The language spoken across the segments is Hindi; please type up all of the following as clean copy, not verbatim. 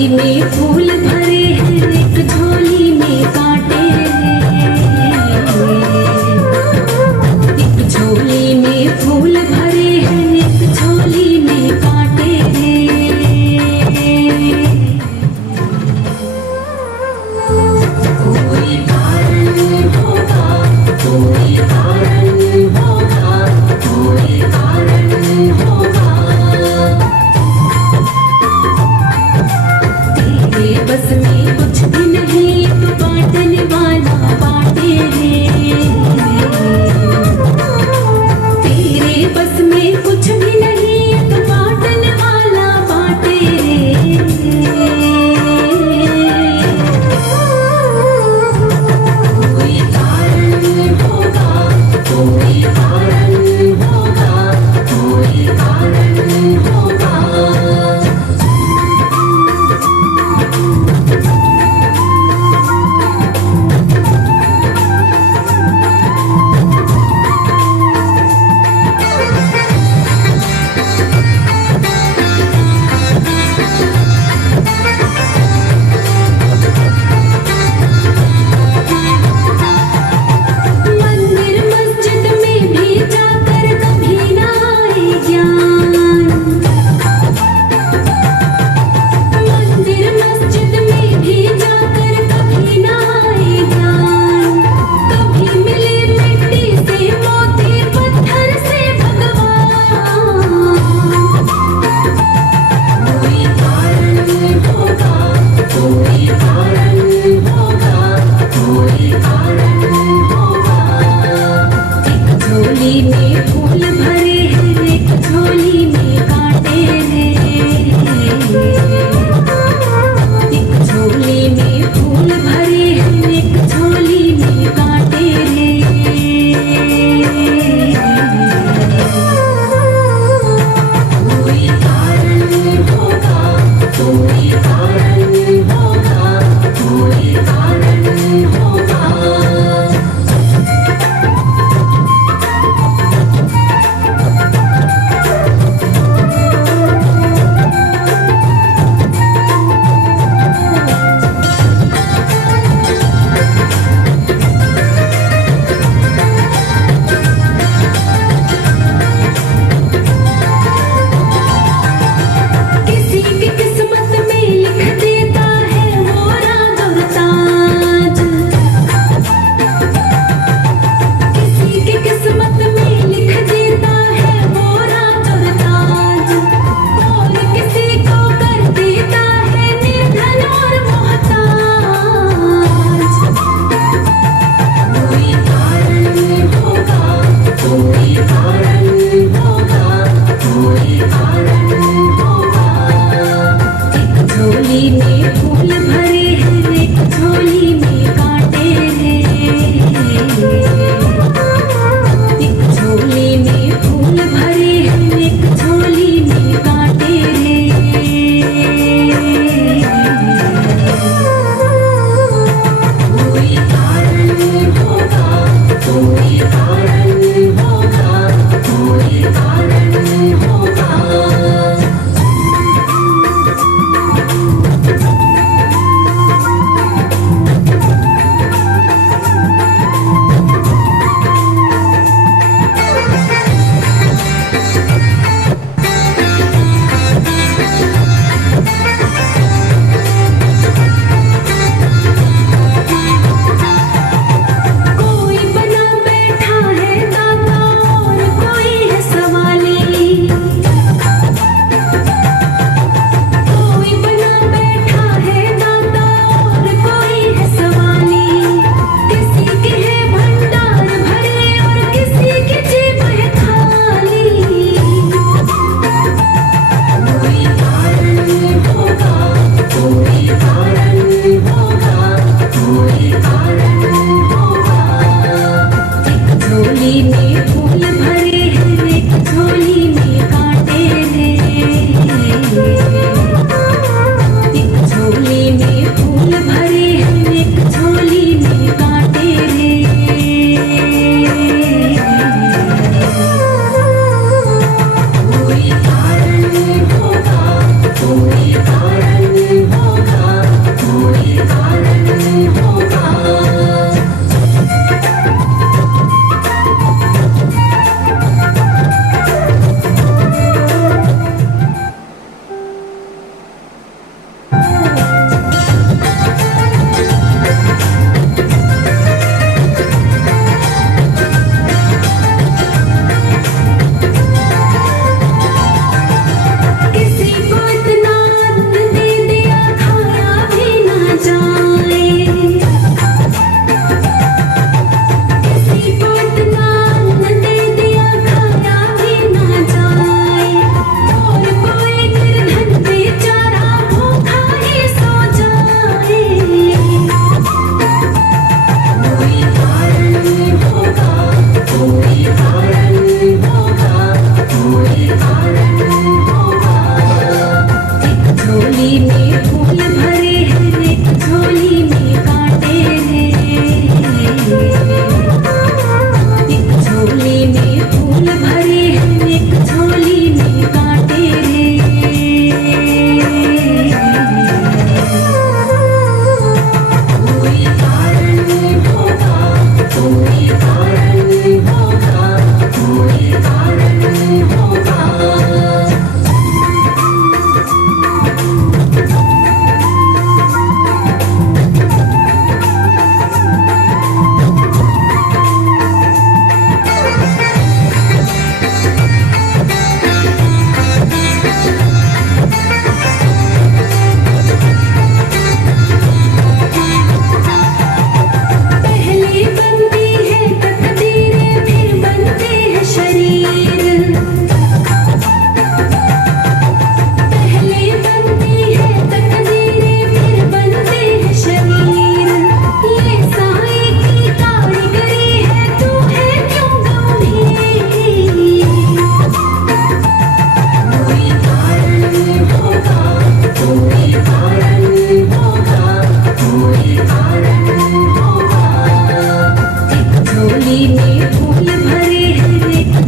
झोली में फूल भरे हैं, एक झोली में कांटे हैं। एक झोली में फूल भरे हैं, एक झोली में कांटे हैं। कोई कारण होगा, कोई कारण होगा, कोई कारण होगा। तेरे बस में कुछ भी नहीं तो बांटने वाला बांटे हैं। तेरे बस में कुछ भी नहीं तो बांटने वाला बांटे हैं। कोई कारण होगा, कोई कारण होगा, कोई कारण होगा। मंदिर मस्जिद में भी जाकर कभी ना आए ज्ञान। मंदिर मस्जिद में भी जाकर कभी ना आए ज्ञान। कभी मिले मिट्टी से मोती, पत्थर से भगवान। कोई कारण होगा, कोई कारण होगा, कोई कारण होगा। एक झोली में फूल भरे हैं, एक झोली में कांटे हैं। एक झोली में फूल भरे हैं, एक झोली में कांटे हैं। कोई कारण होगा, कोई कारण होगा, कोई कारण होगा। किसी की किस्मत में लिख देता है वो राग और ताज। किसी की किस्मत में लिख देता है वो राग और ताज। और किसी को कर देता है निर्धन और मोहताज। कोई कारण होगा, कोई कारण होगा, कोई कारण होगा। एक झोली में फूल भरे हैं, एक झोली में कांटे हैं। एक झोली में फूल भरे हैं, एक झोली में कांटे हैं। कोई कारण होगा, कोई कारण होगा, कोई कारण होगा। कोई बना बैठा है दाता और कोई है सवाली। कोई बना बैठा है दाता और कोई है सवाली। किसी के है भंडार भरे और किसी की जेब है खाली। कोई कारण होगा, कोई कारण होगा, कोई कारण होगा। एक झोली में फूल भरे हैं, एक झोली में कांटे हैं। एक झोली में फूल भरे हैं, एक झोली में कांटे हैं। कोई कारण होगा, कोई कारण होगा।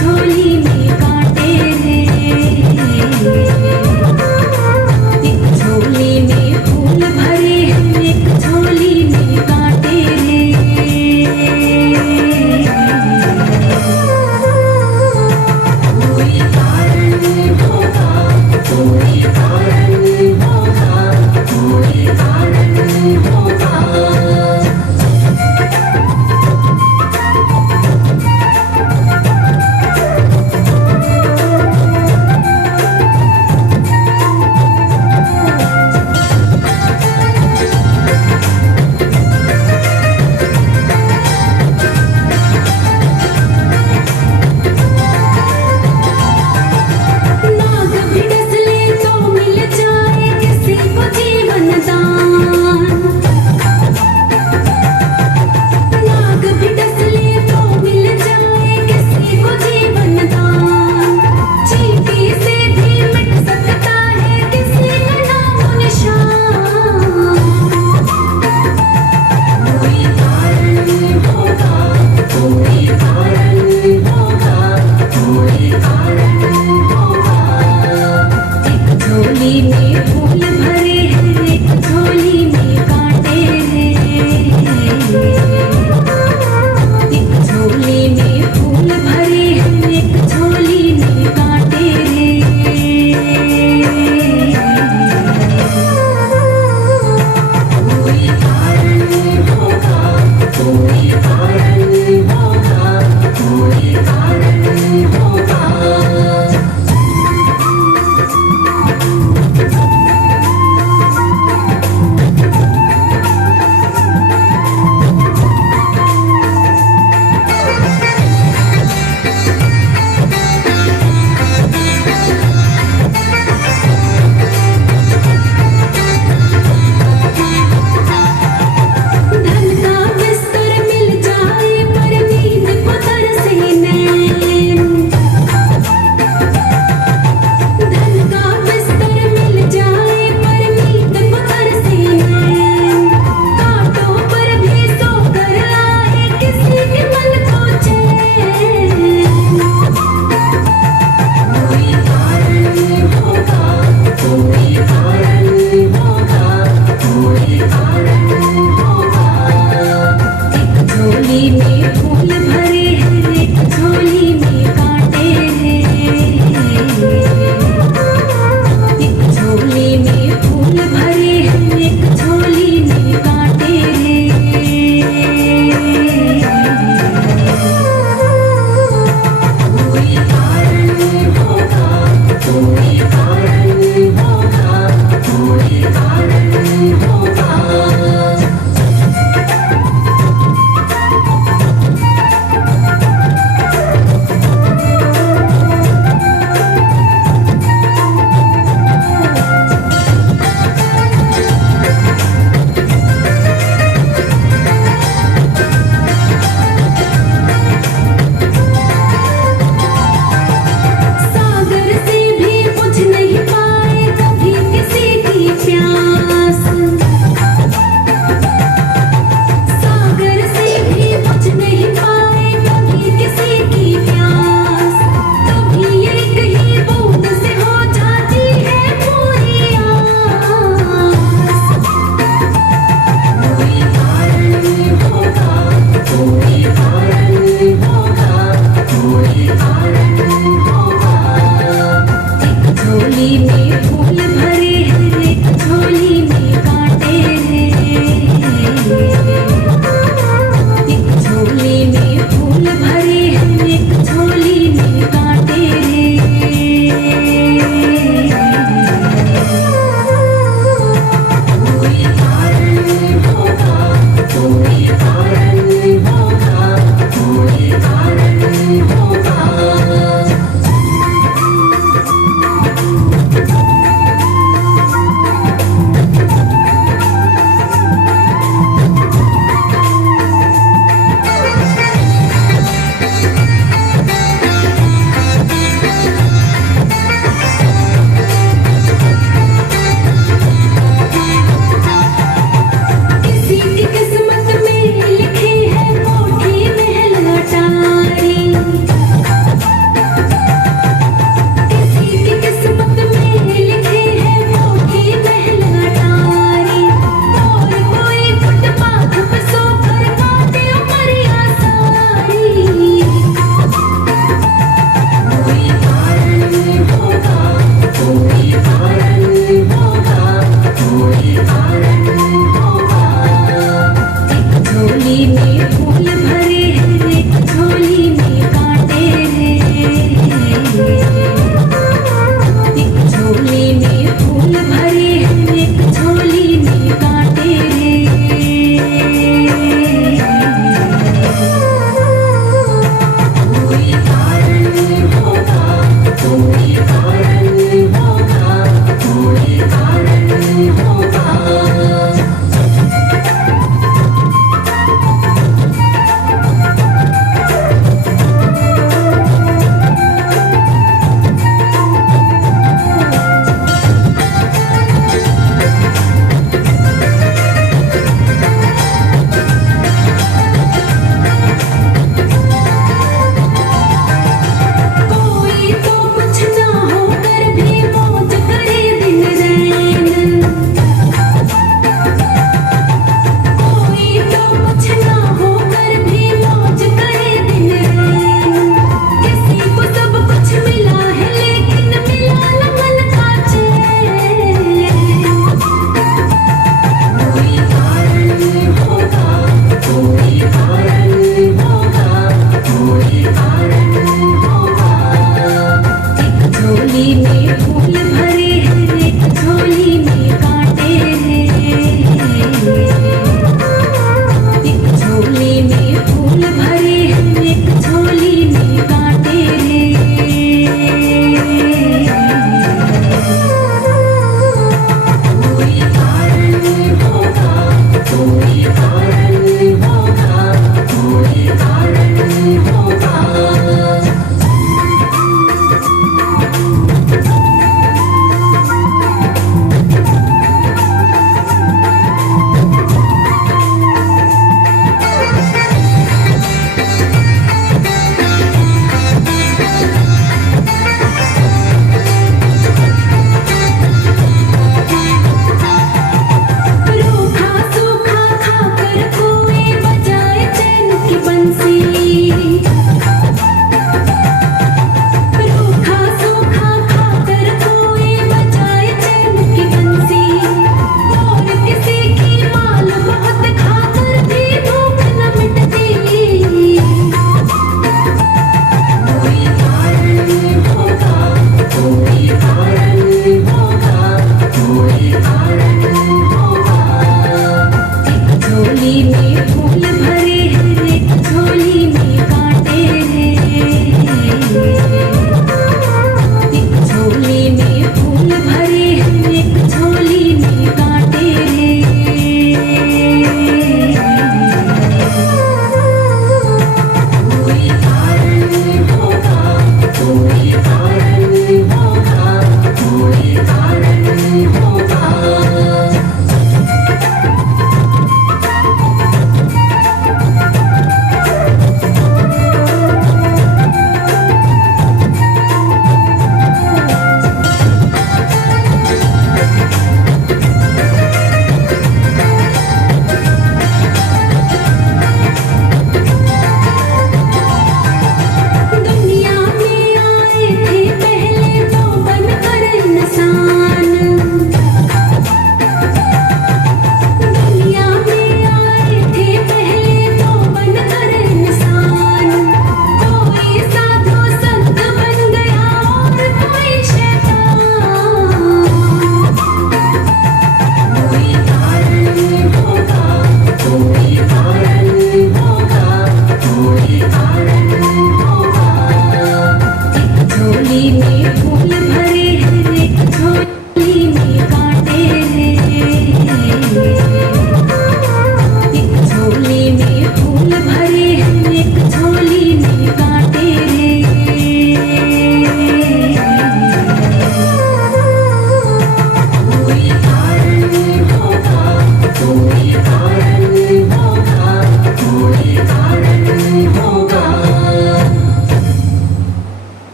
झोली में